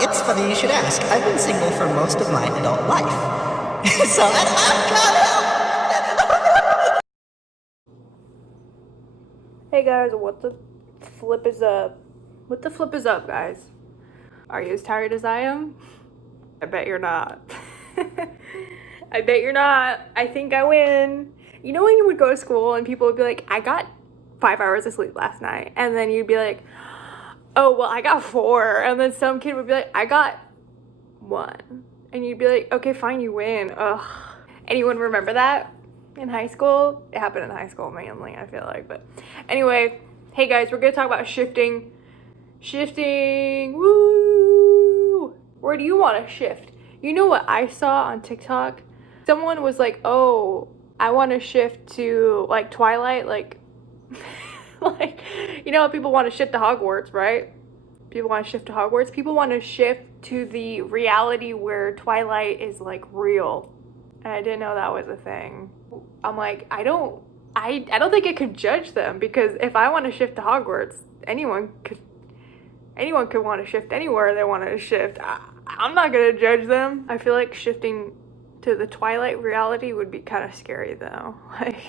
It's funny you should ask. I've been single for most of my adult life. So I can't help. Hey guys, what the flip is up? What the flip is up, guys? Are you as tired as I am? I bet you're not. I bet you're not. I think I win. You know when you would go to school and people would be like, I got 5 hours of sleep last night. And then you'd be like, oh, well, I got 4. And then some kid would be like, I got 1. And you'd be like, okay, fine, you win. Ugh. Anyone remember that in high school? It happened in high school mainly, I feel like. But anyway, hey guys, we're going to talk about shifting. Shifting. Woo! Where do you want to shift? You know what I saw on TikTok? Someone was like, oh, I want to shift to like Twilight, like like, you know, people want to shift to Hogwarts, right? People want to shift to Hogwarts. People want to shift to the reality where Twilight is like real. And I didn't know that was a thing. I'm like, I don't think I could judge them, because if I want to shift to Hogwarts, anyone could want to shift anywhere they want to shift. I'm not gonna judge them. I feel like shifting to the Twilight reality would be kind of scary though. Like,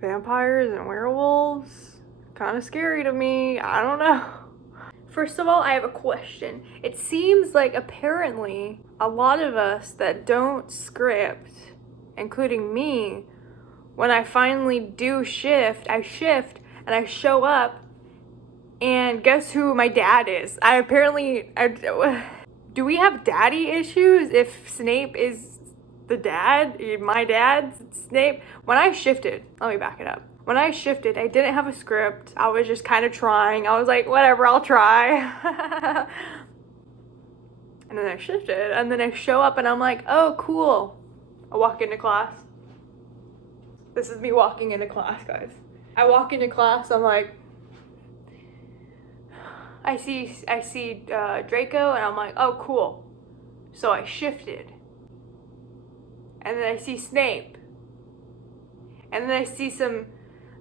vampires and werewolves, kind of scary to me. I don't know. First of all, I have a question. It seems like apparently a lot of us that don't script, including me, when I finally do shift, I shift and I show up, and guess who my dad is? Do we have daddy issues if Snape is the dad? My dad's Snape? When I shifted, let me back it up. When I shifted, I didn't have a script. I was just kind of trying. I was like, whatever, I'll try. And then I shifted, and then I show up and I'm like, oh, cool. I walk into class. This is me walking into class, guys. I walk into class, I'm like, I see Draco, and I'm like, oh, cool. So I shifted. And then I see Snape. And then I see some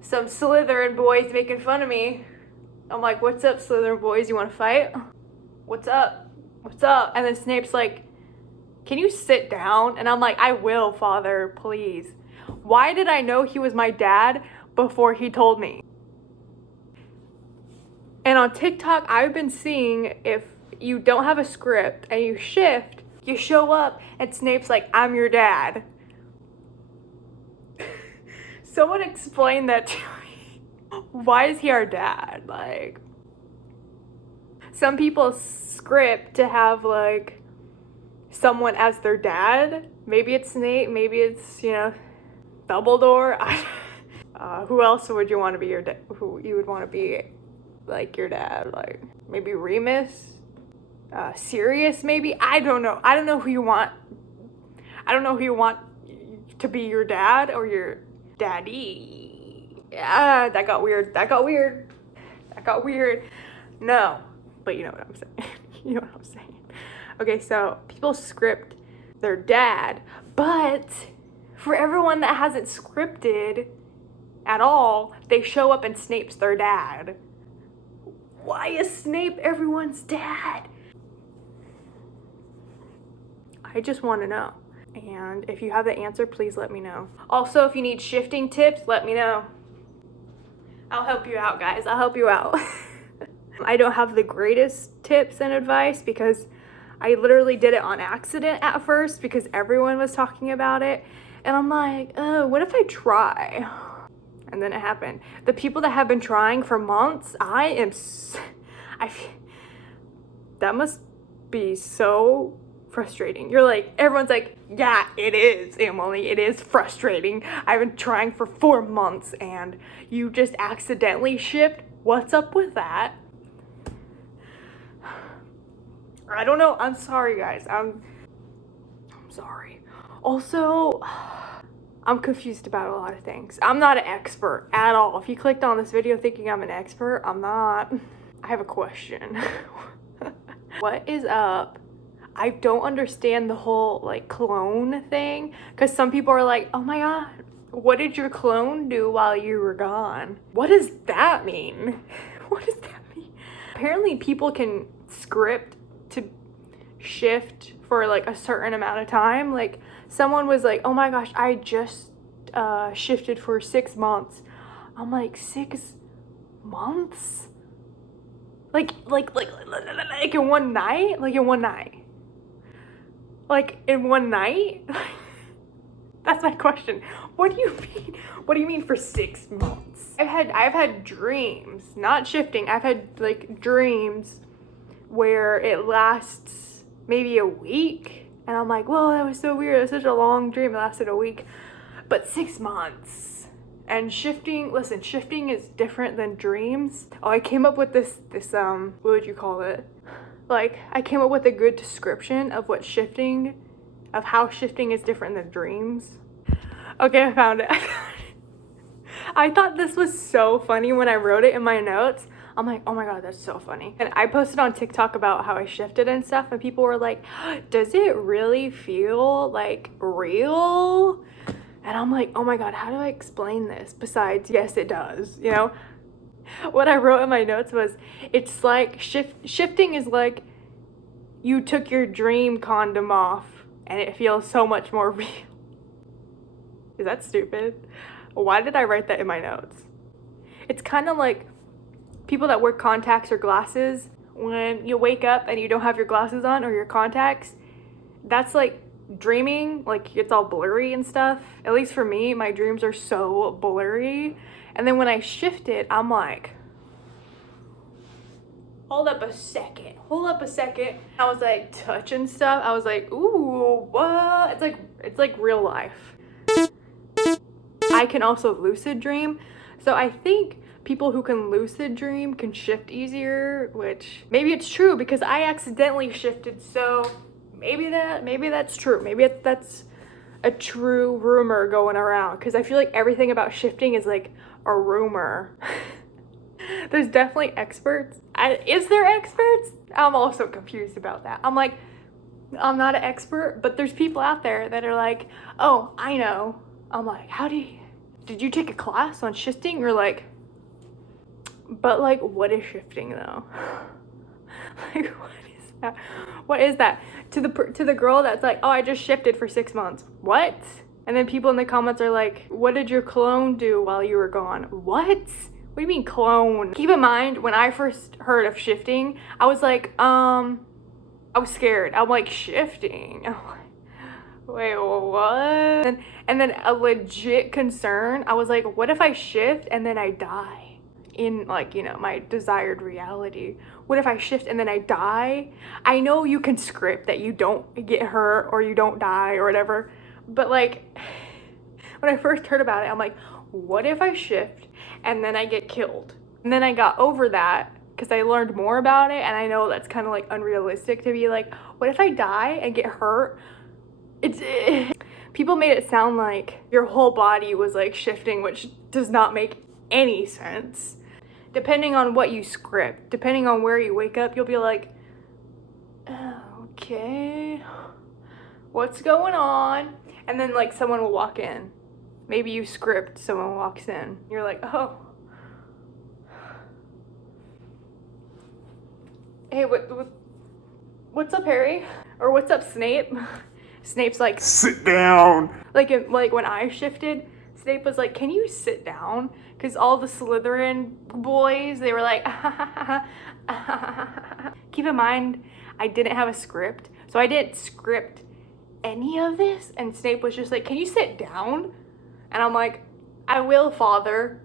Slytherin boys making fun of me. I'm like, what's up, Slytherin boys? You want to fight? What's up? What's up? And then Snape's like, can you sit down? And I'm like, I will, father, please. Why did I know he was my dad before he told me? And on TikTok, I've been seeing if you don't have a script and you shift, you show up and Snape's like, I'm your dad. Someone explain that to me. Why is he our dad? Like, some people script to have like someone as their dad. Maybe it's Snape, maybe it's, Dumbledore. Who else would you want to be your dad? Who you would want to be like your dad? Like maybe Remus? Sirius maybe? I don't know. I don't know who you want. I don't know who you want to be your dad or your daddy. That got weird. No, but you know what I'm saying. You know what I'm saying. Okay, so people script their dad, but for everyone that hasn't scripted at all, they show up and Snape's their dad. Why is Snape everyone's dad? I just want to know. And if you have the answer, please let me know. Also, if you need shifting tips, let me know. I'll help you out, guys. I'll help you out. I don't have the greatest tips and advice because I literally did it on accident at first because everyone was talking about it. And I'm like, oh, what if I try? And then it happened. The people that have been trying for months, that must be so frustrating. You're like, everyone's like, yeah, it is, Emily, it is frustrating. I've been trying for 4 months and you just accidentally shipped. What's up with that? I don't know. I'm sorry, guys. I'm sorry. Also, I'm confused about a lot of things. I'm not an expert at all. If you clicked on this video thinking I'm an expert, I'm not. I have a question. What is up? I don't understand the whole like clone thing, because some people are like, oh my god, what did your clone do while you were gone? What does that mean? What does that mean? Apparently people can script to shift for like a certain amount of time. Like someone was like, oh my gosh, I just shifted for 6 months. I'm like, 6 months? Like in one night? Like in one night? Like in one night? That's my question. What do you mean? What do you mean for 6 months? I've had dreams, not shifting. I've had like dreams where it lasts maybe a week, and I'm like, whoa, that was so weird. It was such a long dream. It lasted a week, but 6 months. And shifting, listen, shifting is different than dreams. Oh, I came up with this what would you call it? Like, I came up with a good description of what shifting, of how shifting is different than dreams. Okay, I found it. I thought this was so funny when I wrote it in my notes. I'm like, oh my god, that's so funny. And I posted on TikTok about how I shifted and stuff, and people were like, does it really feel like real? And I'm like, oh my god, how do I explain this? Besides, yes, it does, you know? What I wrote in my notes was, it's like, shifting is like you took your dream condom off and it feels so much more real. Is that stupid? Why did I write that in my notes? It's kind of like people that wear contacts or glasses. When you wake up and you don't have your glasses on or your contacts, that's like dreaming, like it's all blurry and stuff. At least for me, my dreams are so blurry. And then when I shifted, I'm like, hold up a second. I was like touching stuff. I was like, ooh, what? It's like real life. I can also lucid dream. So I think people who can lucid dream can shift easier, which maybe it's true because I accidentally shifted. So maybe that's true. Maybe that's a true rumor going around, because I feel like everything about shifting is like a rumor. There's definitely experts. Is there experts? I'm also confused about that. I'm like, I'm not an expert, but there's people out there that are like, oh, I know. I'm like, did you take a class on shifting? You're like, but like, what is shifting though? Like, what is that? To the girl that's like, oh, I just shifted for 6 months. What? And then people in the comments are like, what did your clone do while you were gone? What? What do you mean clone? Keep in mind, when I first heard of shifting, I was like, I was scared. I'm like, shifting? I'm like, wait, what? And then a legit concern, I was like, what if I shift and then I die in, like, you know, my desired reality? What if I shift and then I die? I know you can script that you don't get hurt or you don't die or whatever, but like, when I first heard about it, I'm like, what if I shift and then I get killed? And then I got over that because I learned more about it, and I know that's kind of like unrealistic to be like, what if I die and get hurt? People made it sound like your whole body was like shifting, which does not make any sense. Depending on what you script, depending on where you wake up, you'll be like, okay, what's going on? And then like someone will walk in. Maybe you script, someone walks in. You're like, oh. Hey, what's up, Harry? Or what's up, Snape? Snape's like, sit down. Like when I shifted, Snape was like, can you sit down? Because all the Slytherin boys, they were like, keep in mind, I didn't have a script. So I didn't script any of this. And Snape was just like, can you sit down? And I'm like, I will, father.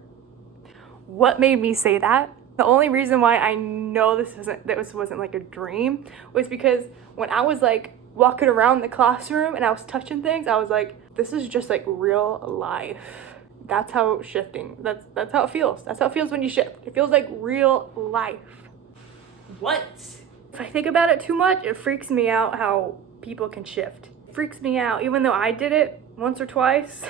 What made me say that? The only reason why I know this wasn't like a dream was because when I was like walking around the classroom and I was touching things, I was like, this is just like real life. That's how shifting, that's how it feels. That's how it feels when you shift. It feels like real life. What? If I think about it too much, it freaks me out how people can shift. It freaks me out, even though I did it once or twice.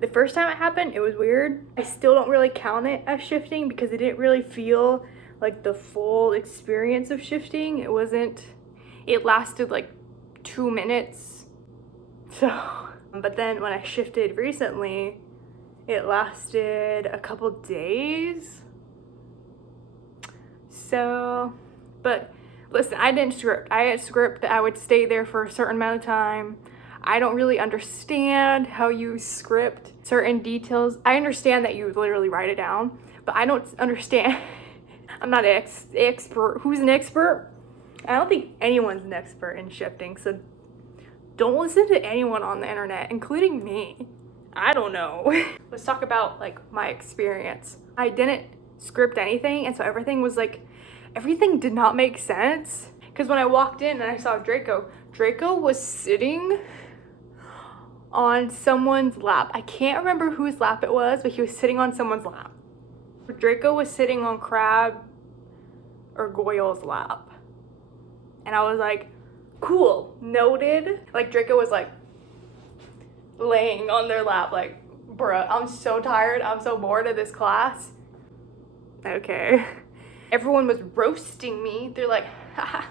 The first time it happened, it was weird. I still don't really count it as shifting because it didn't really feel like the full experience of shifting. It lasted like 2 minutes. So, but then when I shifted recently, it lasted a couple days. So, but Listen, I didn't script. I had script that I would stay there for a certain amount of time. I don't really understand how you script certain details. I understand that you literally write it down, but I don't understand. I'm not an expert. Who's an expert? I don't think anyone's an expert in shifting, so don't listen to anyone on the internet, including me. I don't know. Let's talk about like my experience. I didn't script anything, and so everything did not make sense. Because when I walked in and I saw Draco was sitting on someone's lap. I can't remember whose lap it was, but he was sitting on someone's lap. Draco was sitting on Crab or Goyle's lap. And I was like, cool, noted. Like Draco was like laying on their lap like, bruh, I'm so tired, I'm so bored of this class. Okay. Everyone was roasting me. They're like, haha,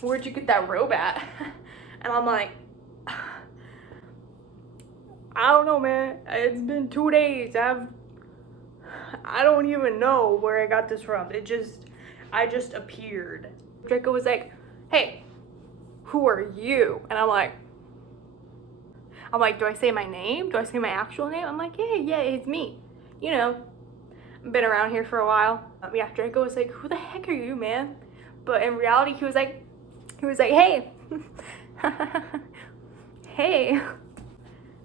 where'd you get that robe at? And I'm like, I don't know, man. It's been 2 days. I don't even know where I got this from. I just appeared. Draco was like, hey, who are you? And I'm like, do I say my name? Do I say my actual name? I'm like, yeah, it's me. You know, I've been around here for a while. Yeah, Draco was like, who the heck are you, man? But in reality, he was like, hey, hey,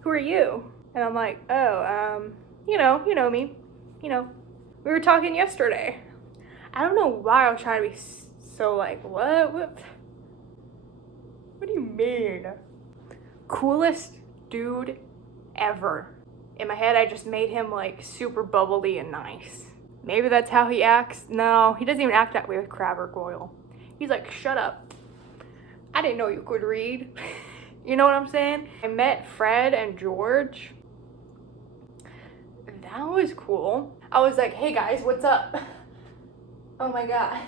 who are you? And I'm like, oh, you know me. You know, we were talking yesterday. I don't know why I was trying to be so like, what do you mean? Coolest dude ever. In my head, I just made him like super bubbly and nice. Maybe that's how he acts. No, he doesn't even act that way with Crab or Goyle. He's like, shut up. I didn't know you could read. You know what I'm saying? I met Fred and George. That was cool. I was like, hey guys, what's up? Oh my god.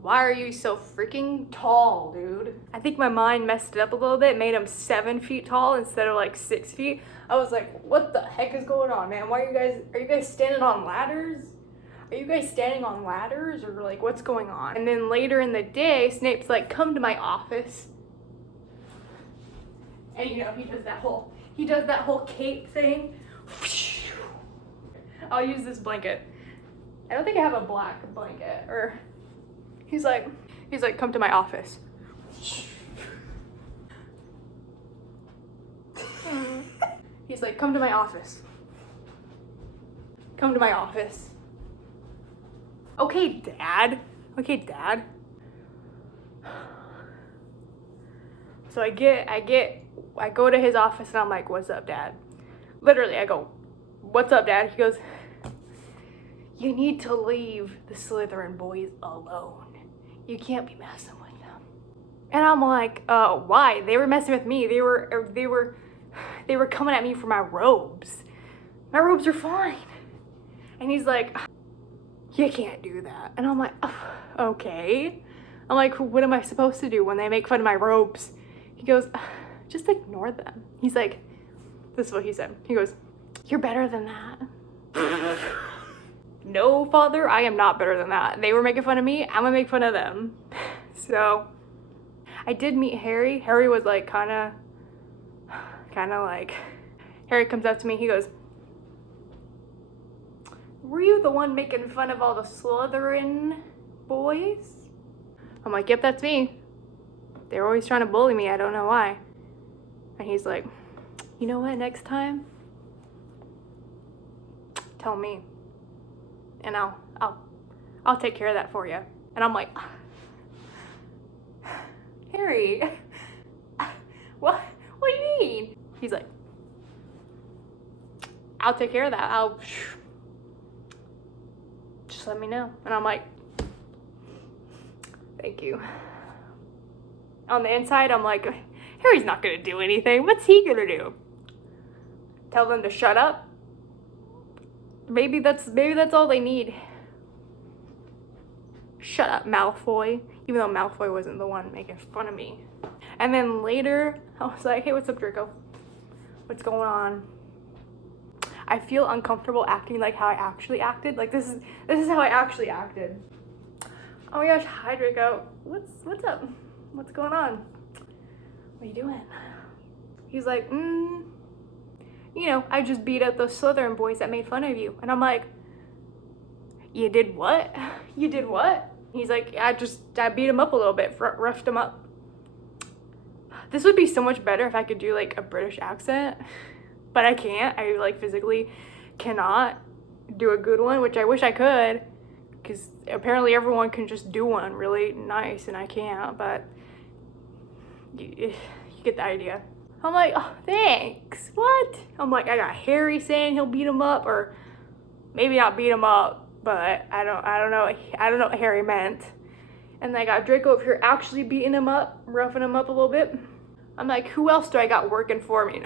Why are you so freaking tall, dude? I think my mind messed it up a little bit, made him 7 feet tall instead of like 6 feet. I was like, what the heck is going on, man? Are you guys standing on ladders? Are you guys standing on ladders or like what's going on? And then later in the day, Snape's like, come to my office. And you know, he does that whole cape thing. I'll use this blanket. I don't think I have a black blanket. Or he's like, come to my office. He's like, come to my office. Come to my office. Okay, Dad. So I go to his office and I'm like, what's up, Dad? Literally, I go, what's up, Dad? He goes, you need to leave the Slytherin boys alone. You can't be messing with them. And I'm like, why? They were messing with me. They were coming at me for my robes. My robes are fine. And he's like, you can't do that. And I'm like, okay. I'm like, what am I supposed to do when they make fun of my robes? He goes, just ignore them. He's like, this is what he said. He goes, you're better than that. No, Father, I am not better than that. They were making fun of me. I'm gonna make fun of them. So I did meet Harry. Harry was like kind of like, Harry comes up to me. He goes, were you the one making fun of all the Slytherin boys? I'm like, yep, that's me. They're always trying to bully me. I don't know why. And he's like, you know what, next time, tell me. And I'll take care of that for you. And I'm like, Harry, what do you mean? He's like, I'll take care of that. Just let me know. And I'm like, thank you. On the inside, I'm like, Harry's not gonna do anything. What's he gonna do? Tell them to shut up? Maybe that's all they need. Shut up, Malfoy. Even though Malfoy wasn't the one making fun of me. And then later, I was like, hey, what's up, Draco? What's going on? I feel uncomfortable acting like how I actually acted. Like this is how I actually acted. Oh my gosh, hi Draco. What's up? What's going on? What are you doing? He's like, you know, I just beat up those Slytherin boys that made fun of you. And I'm like, you did what? You did what? He's like, I beat him up a little bit, roughed him up. This would be so much better if I could do like a British accent, but I can't. I like physically cannot do a good one, which I wish I could, because apparently everyone can just do one really nice and I can't, but you get the idea. I'm like, oh, thanks. What? I'm like, I got Harry saying he'll beat him up, or maybe not beat him up, but I don't know what Harry meant. And I got Draco over here actually beating him up, roughing him up a little bit. I'm like, who else do I got working for me?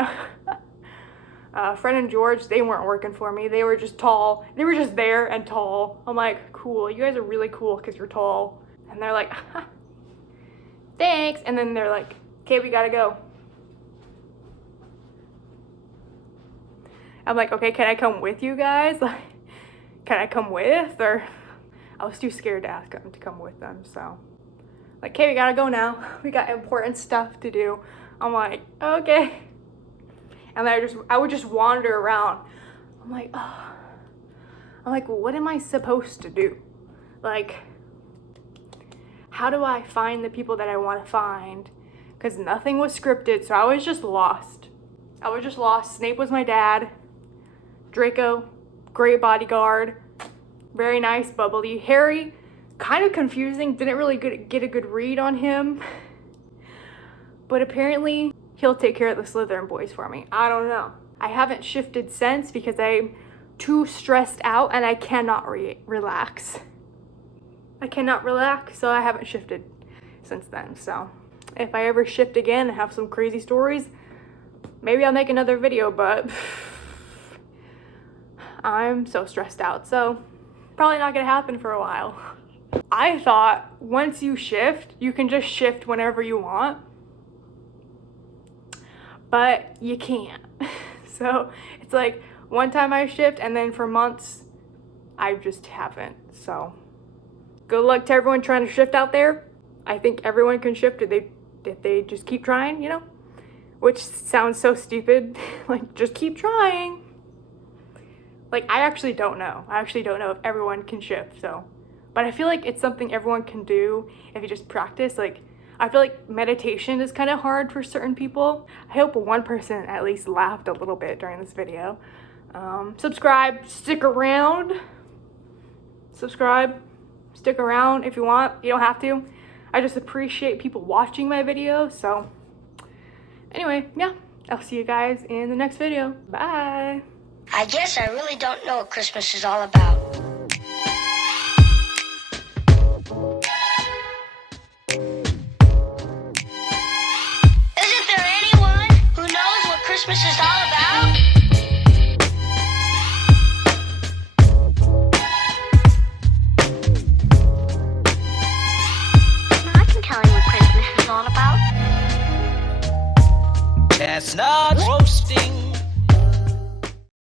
Fred and George, they weren't working for me. They were just tall. They were just there and tall. I'm like, cool. You guys are really cool because you're tall. And they're like, thanks. And then they're like, okay, we gotta go. I'm like, okay, can I come with you guys? Like, can I come with? Or I was too scared to ask them to come with them. So like, okay, we gotta go now. We got important stuff to do. I'm like, okay. And then I would just wander around. I'm like, oh. I'm like, well, what am I supposed to do? Like, how do I find the people that I want to find? Because nothing was scripted, so I was just lost. Snape was my dad. Draco, great bodyguard. Very nice, bubbly. Harry, kind of confusing. Didn't really get a good read on him. But apparently, he'll take care of the Slytherin boys for me. I don't know. I haven't shifted since because I'm too stressed out and I cannot relax. I cannot relax, so I haven't shifted since then. So if I ever shift again and have some crazy stories, maybe I'll make another video, but I'm so stressed out. So probably not gonna happen for a while. I thought once you shift, you can just shift whenever you want. But you can't. So it's like one time I shift and then for months I just haven't. So good luck to everyone trying to shift out there. I think everyone can shift if they just keep trying, you know? Which sounds so stupid. Like, just keep trying. Like, I actually don't know. If everyone can shift, so. But I feel like it's something everyone can do if you just practice. Like, I feel like meditation is kind of hard for certain people. I hope one person at least laughed a little bit during this video. Subscribe, stick around. Subscribe, stick around if you want. You don't have to. I just appreciate people watching my videos. So anyway, yeah, I'll see you guys in the next video. Bye. I guess I really don't know what Christmas is all about. Isn't there anyone who knows what Christmas is all about? I can tell you what Christmas is all about. Chestnut